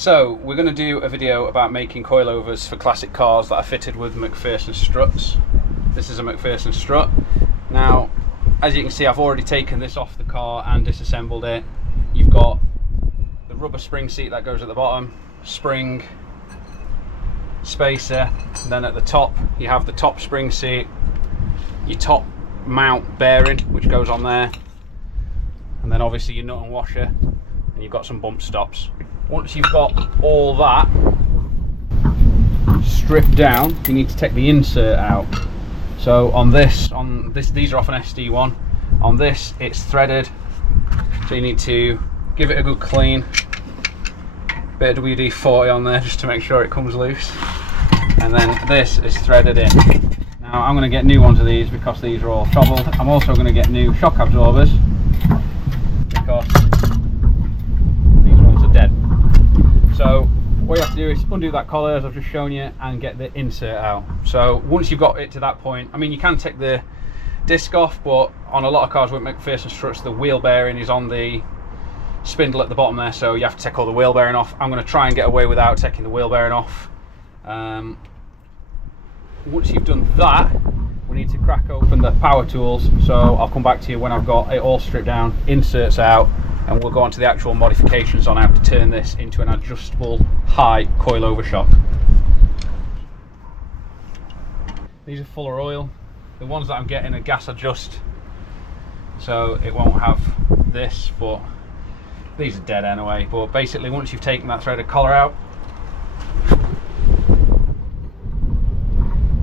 So we're going to do a video about making coilovers for classic cars that are fitted with McPherson struts. This is a McPherson strut. Now, as you can see, I've already taken this off the car and disassembled it. You've got the rubber spring seat that goes at the bottom, spring, spacer, and then at the top you have the top spring seat, your top mount bearing which goes on there, and then obviously your nut and washer, and you've got some bump stops. Once you've got all that stripped down, you need to take the insert out. So on this, these are off an SD1. On this, it's threaded, so you need to give it a good clean. Bit of WD-40 on there just to make sure it comes loose. And then this is threaded in. Now I'm going to get new ones of these because these are all troubled. I'm also going to get new shock absorbers because these ones are dead. So what you have to do is undo that collar as I've just shown you and get the insert out. So once you've got it to that point, I mean, you can take the disc off, but on a lot of cars with McPherson struts, the wheel bearing is on the spindle at the bottom there, so you have to take all the wheel bearing off. I'm going to try and get away without taking the wheel bearing off. Once you've done that, we need to crack open the power tools, so I'll come back to you when I've got it all stripped down, inserts out, and we'll go on to the actual modifications on how to turn this into an adjustable high coilover shock. These are full of oil. The ones that I'm getting are gas adjust, so it won't have this, but these are dead anyway. But basically, once you've taken that threaded collar out,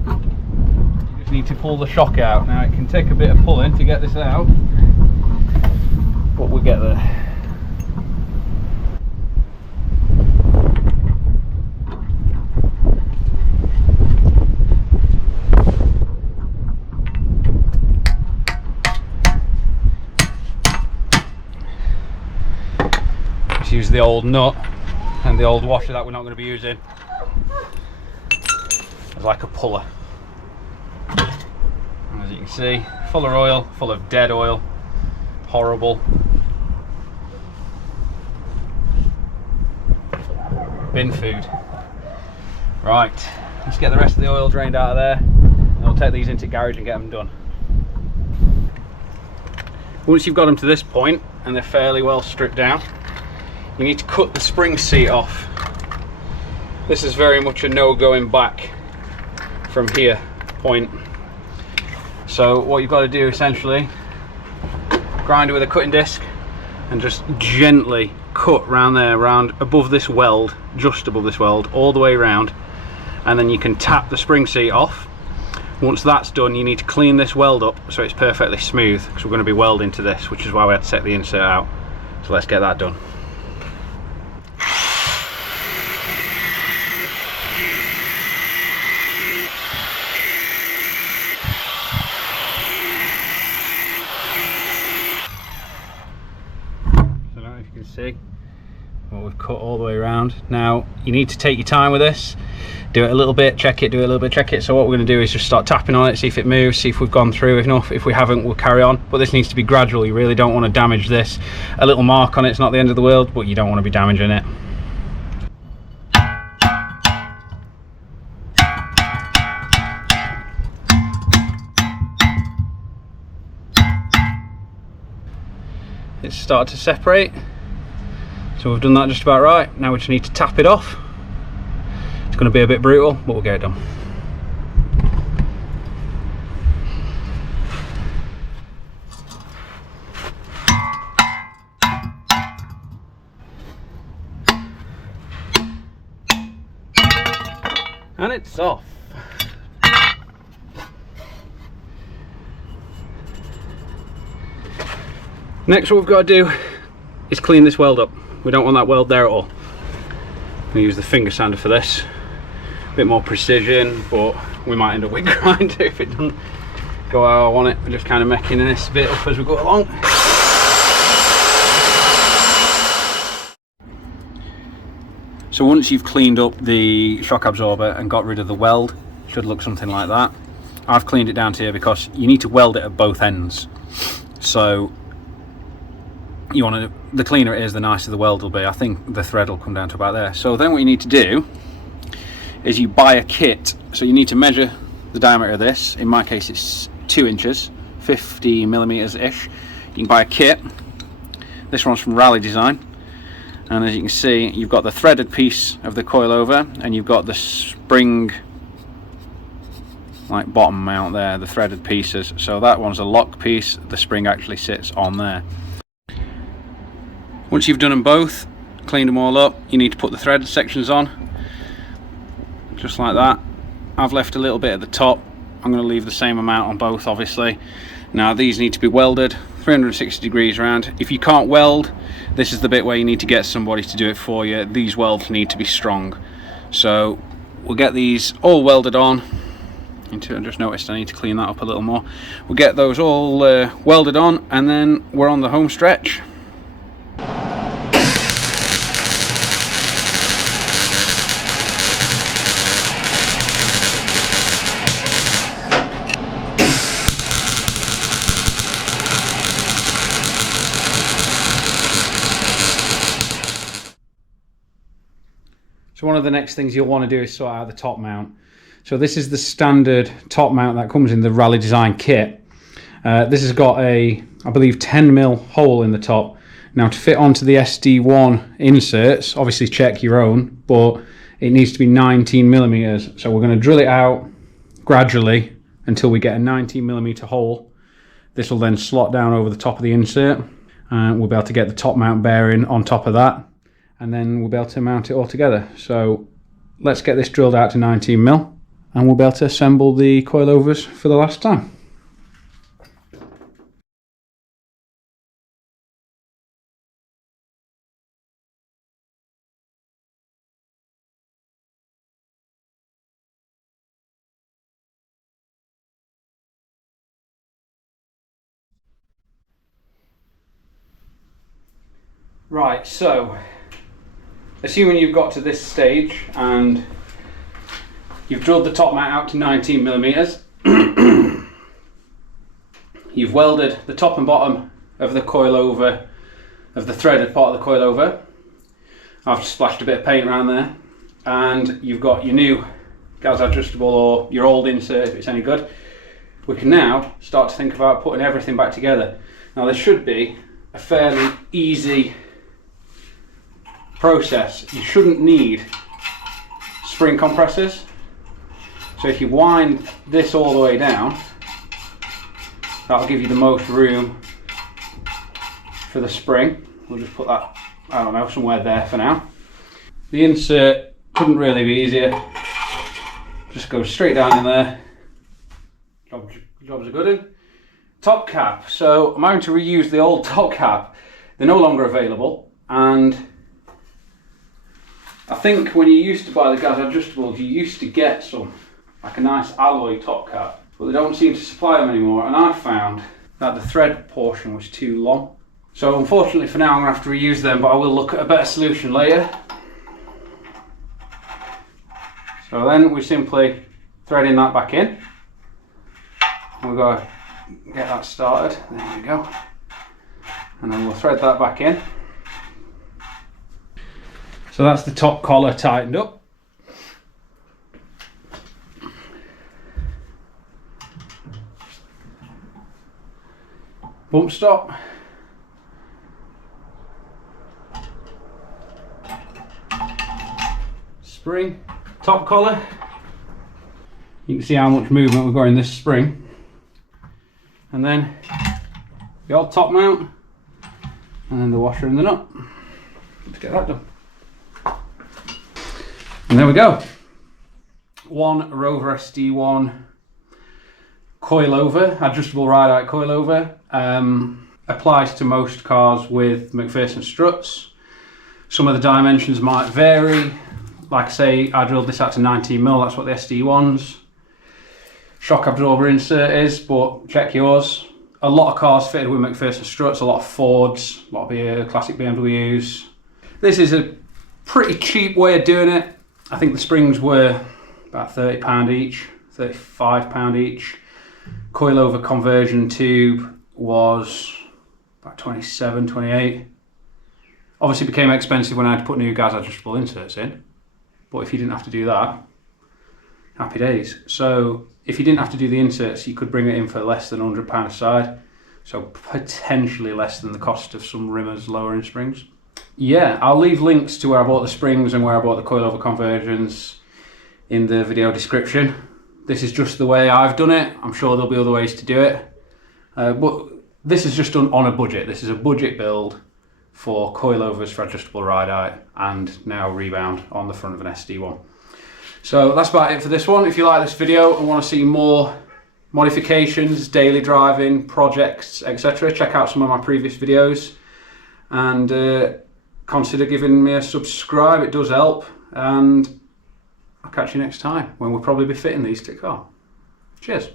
you just need to pull the shock out. Now it can take a bit of pulling to get this out, but we'll get there. Just use the old nut and the old washer that we're not going to be using as like a puller. And as you can see, full of oil, full of dead oil. Horrible. Bin food. Right, let's get the rest of the oil drained out of there, and we'll take these into garage and get them done. Once you've got them to this point and they're fairly well stripped down, you need to cut the spring seat off. This is very much a no going back from here point. So what you've got to do essentially, grind it with a cutting disc and just gently cut round there, round above this weld, just above this weld, all the way around, and then you can tap the spring seat off. Once that's done, you need to clean this weld up so it's perfectly smooth, because we're going to be welding to this, which is why we had to take the insert out. So let's get that done. See what we've cut all the way around. Now you need to take your time with this, do it a little bit, check it, do it a little bit, check it. So what we're going to do is just start tapping on it, see if it moves, see if we've gone through enough. If we haven't, we'll carry on, but this needs to be gradual. You really don't want to damage this. A little mark on it's not the end of the world, but you don't want to be damaging it. It's started to separate. So we've done that just about right. Now we just need to tap it off. It's going to be a bit brutal, but we'll get it done. And it's off. Next, what we've got to do is clean this weld up. We don't want that weld there at all. I'm going to use the finger sander for this. A bit more precision, but we might end up with grinder if it doesn't go how I want it. We're just kind of making this bit up as we go along. So once you've cleaned up the shock absorber and got rid of the weld, it should look something like that. I've cleaned it down to here because you need to weld it at both ends. So you want to the cleaner it is, the nicer the weld will be. I think the thread will come down to about there. So then what you need to do is you buy a kit. So you need to measure the diameter of this. In my case it's 2 inches, 50 millimeters ish. You can buy a kit. This one's from Rally Design, and as you can see, you've got the threaded piece of the coilover, and you've got the spring like bottom mount there, the threaded pieces. So that one's a lock piece, the spring actually sits on there. Once you've done them both, cleaned them all up, you need to put the threaded sections on, just like that. I've left a little bit at the top. I'm going to leave the same amount on both, obviously. Now these need to be welded 360 degrees around. If you can't weld, this is the bit where you need to get somebody to do it for you. These welds need to be strong. So we'll get these all welded on. I just noticed I need to clean that up a little more. We'll get those all welded on, and then we're on the home stretch. So one of the next things you'll want to do is sort out the top mount. So this is the standard top mount that comes in the Rally Design kit. This has got a, I believe, 10mm hole in the top. Now to fit onto the SD1 inserts, obviously check your own, but it needs to be 19mm. So we're going to drill it out gradually until we get a 19mm hole. This will then slot down over the top of the insert. We'll be able to get the top mount bearing on top of that, and then we'll be able to mount it all together. So let's get this drilled out to 19mm, and we'll be able to assemble the coilovers for the last time. Right, so assuming you've got to this stage and you've drilled the top mount out to 19mm, you've welded the top and bottom of the coilover, of the threaded part of the coilover. I've splashed a bit of paint around there, and you've got your new gas adjustable or your old insert if it's any good. We can now start to think about putting everything back together. Now this should be a fairly easy process. You shouldn't need spring compressors. So if you wind this all the way down, that'll give you the most room for the spring. We'll just put that, I don't know, somewhere there for now. The insert couldn't really be easier. Just go straight down in there. Job's a good one. Top cap. So I'm going to reuse the old top cap. They're no longer available, and I think when you used to buy the gas adjustables, you used to get some, like a nice alloy top cap, but they don't seem to supply them anymore, and I found that the thread portion was too long. So unfortunately for now I'm going to have to reuse them, but I will look at a better solution later. So then we simply thread in that back in. We've got to get that started, there we go. And then we'll thread that back in. So that's the top collar tightened up. Bump stop. Spring. Top collar. You can see how much movement we've got in this spring. And then the old top mount. And then the washer and the nut. Let's get that done. And there we go. One Rover SD1 coilover, adjustable ride-out coilover. Applies to most cars with McPherson struts. Some of the dimensions might vary. Like I say, I drilled this out to 19mm, that's what the SD1's shock absorber insert is, but check yours. A lot of cars fitted with McPherson struts, a lot of Fords, a lot of classic BMWs. This is a pretty cheap way of doing it. I think the springs were about £30 each, £35 each. Coilover conversion tube was about 27, 28. Obviously became expensive when I had to put new gas adjustable inserts in, but if you didn't have to do that, happy days. So if you didn't have to do the inserts, you could bring it in for less than £100 a side, so potentially less than the cost of some Rimmer's lowering springs. Yeah, I'll leave links to where I bought the springs and where I bought the coilover conversions in the video description. This is just the way I've done it. I'm sure there'll be other ways to do it, but this is just done on a budget. This is a budget build for coilovers for adjustable ride height and now rebound on the front of an SD1. So that's about it for this one. If you like this video and want to see more modifications, daily driving, projects, etc., check out some of my previous videos and consider giving me a subscribe. It does help, and I'll catch you next time when we'll probably be fitting these to the car. Cheers.